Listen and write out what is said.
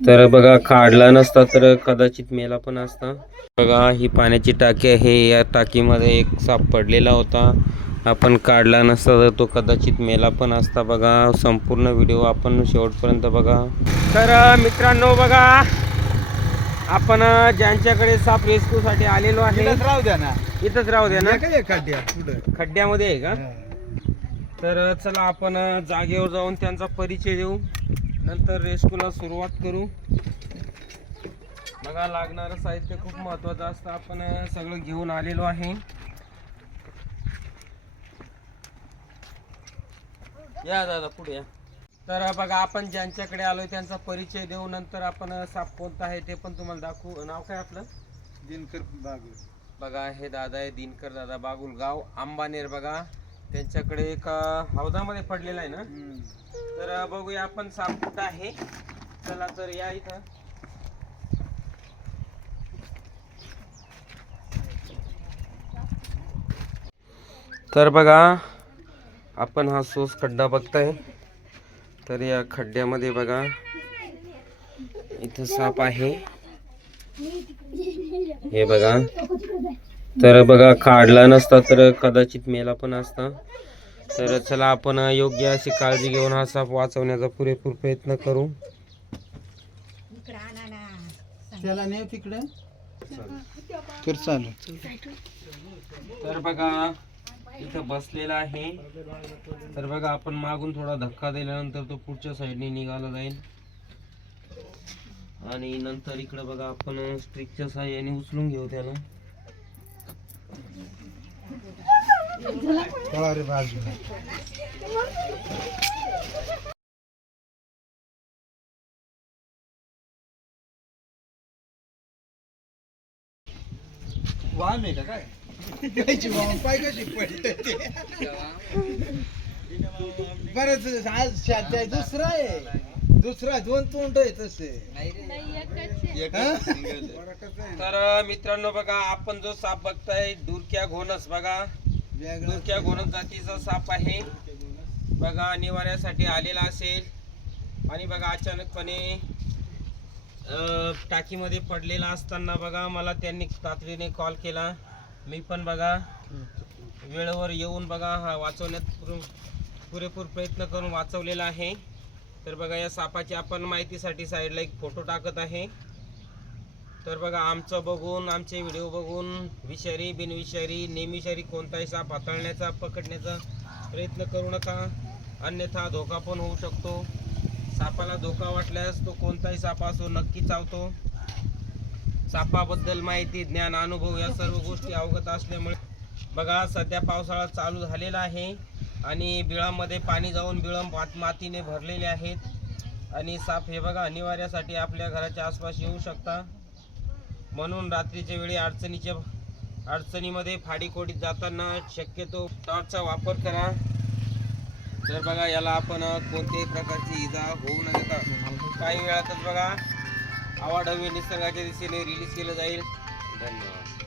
तर बघा काढला नसता तर कदाचित मेला पण असता. बघा ही पाण्याची टाकी आहे. या टाकीमध्ये एक साप पडलेला होता. आपण काढला नसता तर तो कदाचित मेला पण असता. बघा संपूर्ण व्हिडिओ आपण शेवटपर्यंत बघा. तर मित्रांनो बघा आपण ज्यांच्याकडे साप रेस्क्यूसाठी आलेलो आहे राहू द्या ना. इथंच राहू द्या ना. पुढं. खड्ड्यामध्ये आहे का? तर चला आपण जागेवर जाऊन त्यांचा परिचय देऊ. नंतर रेस्क्यूला सुरुवात करू. बघा लागणारं साहित्य खूप महत्वाचं असतं. आपण सगळं घेऊन आलेलो आहे. या दादा पुढे या. तर बघा आपण ज्यांच्याकडे आलोय त्यांचा परिचय देऊ. नंतर आपण साप कोणता आहे ते पण तुम्हाला दाखवू. नाव काय आपलं? दिनकर बागू बघा हे दादा आहे दिनकर दादा बागुल गाव आंबानेर बघा. त्यांच्याकडे एक हौदामध्ये पडलेला आहे ना? तर बघूया आपण साप कुठं आहे. चला तर या इथं. तर बघा आपण हा सोस खड्डा बघताय. तर या खड्ड्यामध्ये बघा इथं साप आहे. हे बघा. तर बघा काढला नसता तर कदाचित मेला पण असता. तर चला आपण योग्य अशी काळजी घेऊन हा साप वाचवण्याचा पुरेपूर प्रयत्न करू. त्याला तिकडे. चालू. तर बघा इथं बसलेला आहे. तर बघा आपण मागून थोडा धक्का दिल्यानंतर तो पुढच्या साईडने निघाला जाईल. आणि नंतर इकडे बघा आपण स्ट्रिकच्या साह्याने उचलून घेऊ त्याला. वाम आहे का काय पाय कशी पडते बरंच आज शांत आहे दुसरा आहे दुसरा दोन तोंड आहे तसे तर मित्रांनो बघा आपण जो साप बघताय डुरक्या घोणस बघा. वेगळं गोरख जातीचा साप आहे. बघा निवाऱ्यासाठी आलेला असेल. आणि बघा अचानकपणे टाकीमध्ये पडलेला असताना बघा मला त्यांनी तातडीने कॉल केला. मी पण बघा वेळेवर येऊन बघा हा वाचवण्यात पुरेपूर प्रयत्न करून वाचवलेला आहे. तर बघा या सापाची आपण माहितीसाठी साईडला एक फोटो टाकत आहे. तर बघा आमचं बघून आमचे व्हिडिओ बघून विषारी बिनविषारी नेहमीशारी कोणताही साप हाताळण्याचा पकडण्याचा प्रयत्न करू नका. अन्यथा धोका पण होऊ शकतो. सापाला धोका वाटल्यास तो कोणताही साप असो नक्की चावतो. सापाबद्दल माहिती ज्ञान अनुभव या सर्व गोष्टी अवगत असल्यामुळे बघा सध्या पावसाळा चालू झालेला आहे आणि बिळामध्ये पाणी जाऊन बिळं मात मातीने भरलेले आहेत. आणि साप हे बघा अनिवार्यासाठी आपल्या घराच्या आसपास येऊ शकता. म्हणून रात्रीच्या वेळी अडचणीच्या अडचणीमध्ये फाडीकोडीत जाताना शक्यतो टॉर्चचा वापर करा. तर बघा याला आपण कोणत्याही प्रकारची इजा होऊ न देता काही वेळातच बघा आवाढव्य निसर्गाच्या दिशेने रिलीज केलं जाईल. धन्यवाद.